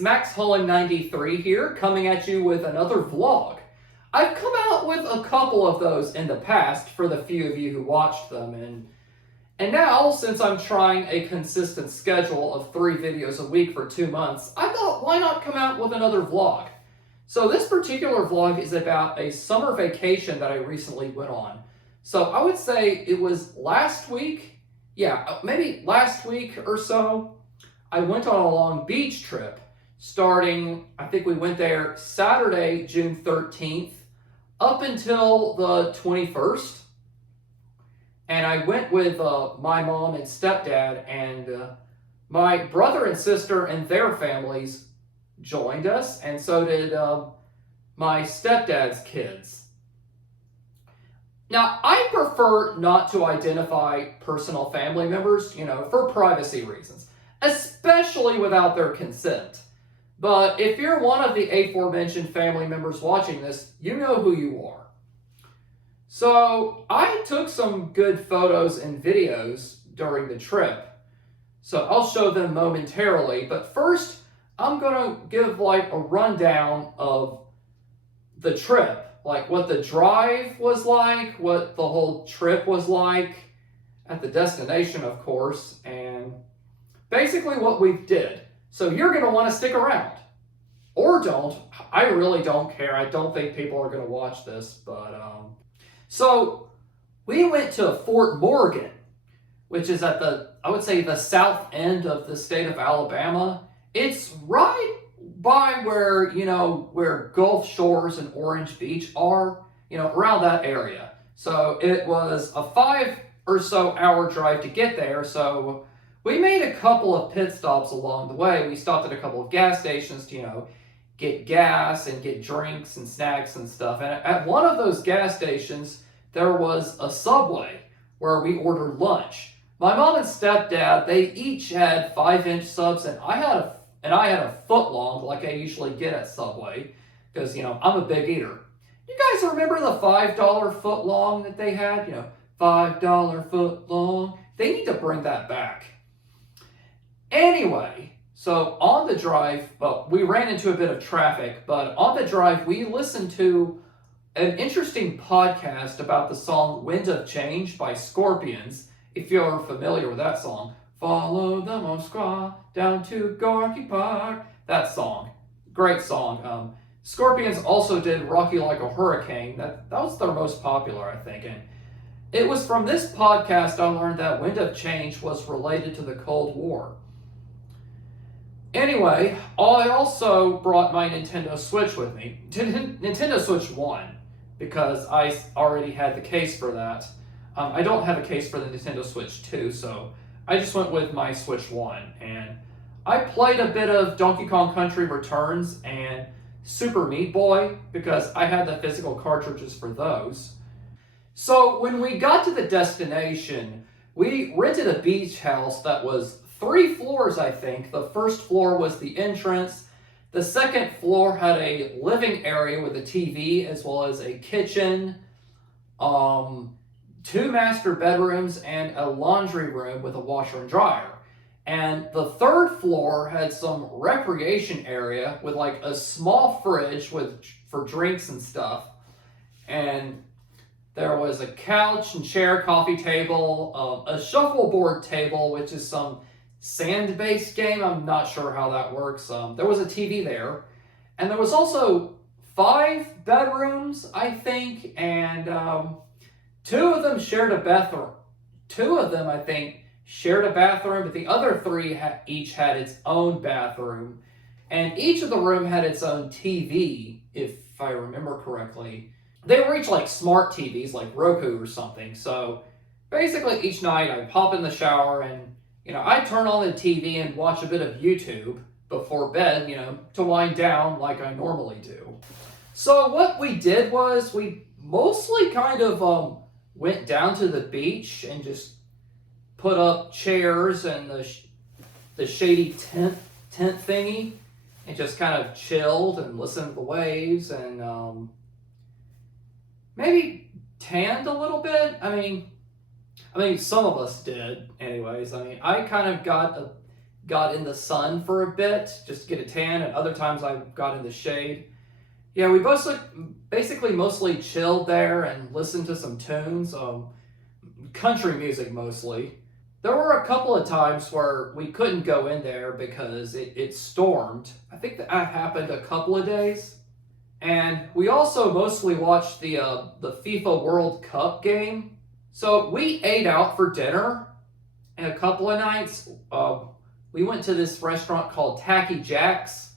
it's Max Holland 93 here, coming at you with another vlog. I've come out with a couple of those in the past for the few of you who watched them, and now, since I'm trying a consistent schedule of 3 videos a week for 2 months, I thought, why not come out with another vlog? So this particular vlog is about a summer vacation that I recently went on. So I would say it was last week, maybe last week or so, I went on a long beach trip starting, I think we went there Saturday, June 13th, up until the 21st. And I went with my mom and stepdad, and my brother and sister and their families joined us, and so did my stepdad's kids. Now, I prefer not to identify personal family members, for privacy reasons, especially without their consent. But if you're one of the aforementioned family members watching this, you know who you are. So I took some good photos and videos during the trip, so I'll show them momentarily. But first, I'm going to give like a rundown of the trip, like what the drive was like, what the whole trip was like at the destination, of course, and basically what we did. So you're going to want to stick around. Or don't. I really don't care. I don't think people are going to watch this, but so we went to Fort Morgan, which is at I would say the south end of the state of Alabama. It's right by where, where Gulf Shores and Orange Beach are, around that area. So it was a 5 or so hour drive to get there. So we made a couple of pit stops along the way. We stopped at a couple of gas stations to, get gas and get drinks and snacks and stuff. And at one of those gas stations, there was a Subway where we ordered lunch. My mom and stepdad, they each had 5-inch subs, and I had a foot long like I usually get at Subway because, I'm a big eater. You guys remember the $5 foot long that they had? $5 foot long. They need to bring that back. Anyway, so on the drive, we ran into a bit of traffic, but on the drive, we listened to an interesting podcast about the song Wind of Change by Scorpions, if you're familiar with that song. Follow the Moskwa down to Gorky Park. That song. Great song. Scorpions also did Rock You Like a Hurricane. That was their most popular, I think. And it was from this podcast I learned that Wind of Change was related to the Cold War. Anyway, I also brought my Nintendo Switch with me. Nintendo Switch 1, because I already had the case for that. I don't have a case for the Nintendo Switch 2, so I just went with my Switch 1. And I played a bit of Donkey Kong Country Returns and Super Meat Boy, because I had the physical cartridges for those. So when we got to the destination, we rented a beach house that was 3 floors, I think. The first floor was the entrance. The second floor had a living area with a TV as well as a kitchen, 2 master bedrooms, and a laundry room with a washer and dryer. And the third floor had some recreation area with like a small fridge for drinks and stuff. And there was a couch and chair, coffee table, a shuffleboard table, which is some sand-based game. I'm not sure how that works. There was a TV there, and there was also 5 bedrooms, I think, and 2 of them shared a bathroom. 2 of them, I think, shared a bathroom, but the other 3 each had its own bathroom, and each of the room had its own TV, if I remember correctly. They were each like smart TVs, like Roku or something. So basically, each night I'd pop in the shower and I'd turn on the TV and watch a bit of YouTube before bed, to wind down like I normally do. So what we did was we mostly kind of went down to the beach and just put up chairs and the shady tent thingy and just kind of chilled and listened to the waves and maybe tanned a little bit. I mean, some of us did anyways. I mean, I kind of got got in the sun for a bit just to get a tan, and other times I got in the shade. Yeah, we basically mostly chilled there and listened to some tunes, country music mostly. There were a couple of times where we couldn't go in there because it stormed. I think that happened a couple of days. And we also mostly watched the FIFA World Cup game. So we ate out for dinner, and a couple of nights we went to this restaurant called Tacky Jack's.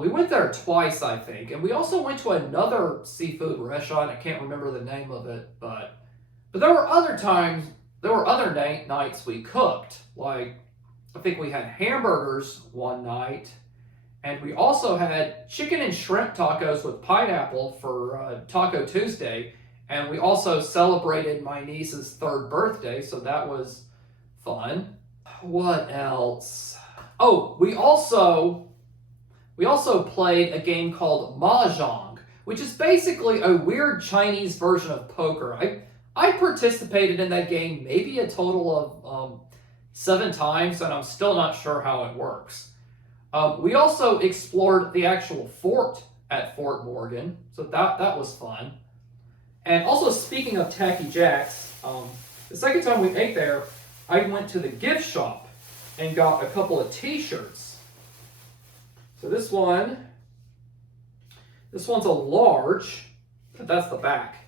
We went there twice, I think, and we also went to another seafood restaurant. I can't remember the name of it, but there were other times. There were other nights we cooked. Like, I think we had hamburgers one night, and we also had chicken and shrimp tacos with pineapple for Taco Tuesday, and we also celebrated my niece's 3rd birthday, so that was fun. What else? Oh, we also played a game called Mahjong, which is basically a weird Chinese version of poker. I participated in that game maybe a total of 7 times, and I'm still not sure how it works. We also explored the actual fort at Fort Morgan, so that was fun. And also, speaking of Tacky Jack's, the second time we ate there, I went to the gift shop and got a couple of t-shirts. So this one's a large, but that's the back.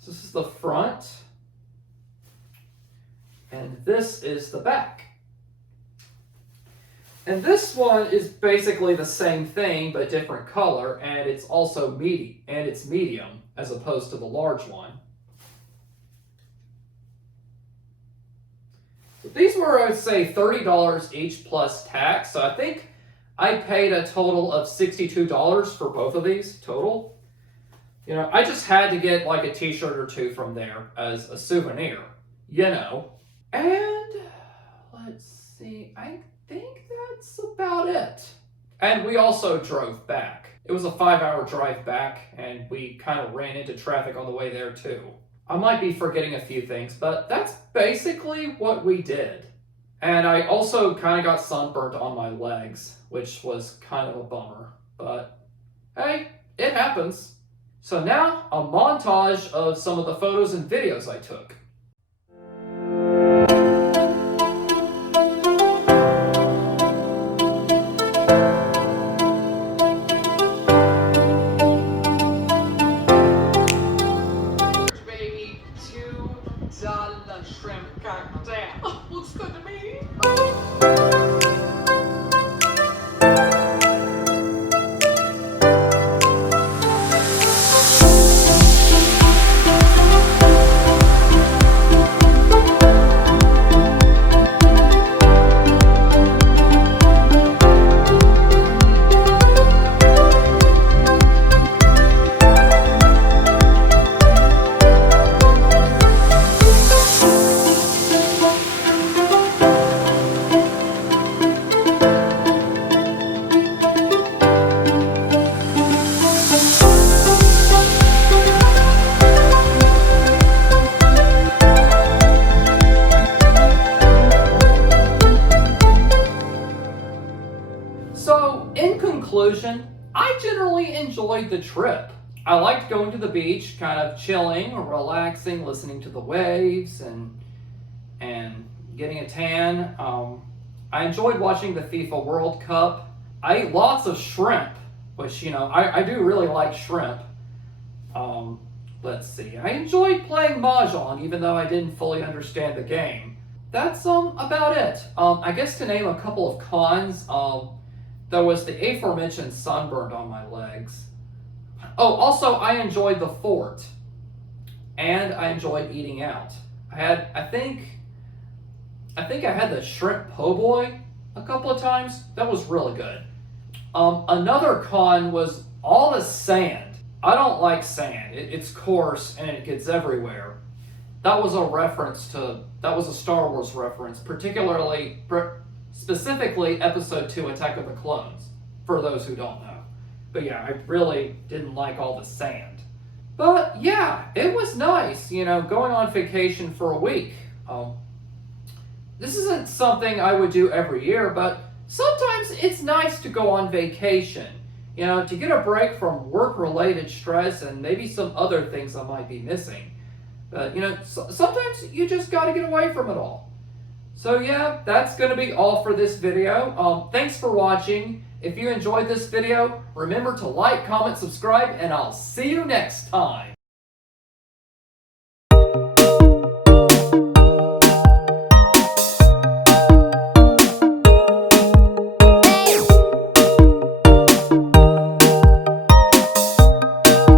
So this is the front, and this is the back. And this one is basically the same thing, but different color, and it's also medium, as opposed to the large one. So these were, I would say, $30 each plus tax, so I think I paid a total of $62 for both of these total. You know, I just had to get like a t-shirt or two from there as a souvenir, you know. And let's see, I think that's about it. And we also drove back. It was a 5-hour drive back, and we kind of ran into traffic on the way there too. I might be forgetting a few things, but that's basically what we did. And I also kind of got sunburnt on my legs, which was kind of a bummer. But hey, it happens. So now, a montage of some of the photos and videos I took. Baby, $2 shrimp cocktail. Looks good to me. So, in conclusion, I generally enjoyed the trip. I liked going to the beach, kind of chilling, relaxing, listening to the waves, and getting a tan. I enjoyed watching the FIFA World Cup. I ate lots of shrimp, which, you know, I do really like shrimp. Let's see. I enjoyed playing Mahjong, even though I didn't fully understand the game. That's about it. I guess to name a couple of cons, there was the aforementioned sunburn on my legs. Oh, also, I enjoyed the fort, and I enjoyed eating out. I think I had the shrimp po' boy a couple of times. That was really good. Another con was all the sand. I don't like sand. It's coarse and it gets everywhere. That was a Star Wars reference, specifically Episode 2, Attack of the Clones, for those who don't know. But yeah, I really didn't like all the sand. But yeah, it was nice, going on vacation for a week. this isn't something I would do every year, but sometimes it's nice to go on vacation, to get a break from work-related stress and maybe some other things I might be missing. But, sometimes you just got to get away from it all. So yeah, that's going to be all for this video. Thanks for watching. If you enjoyed this video, remember to like, comment, subscribe, and I'll see you next time.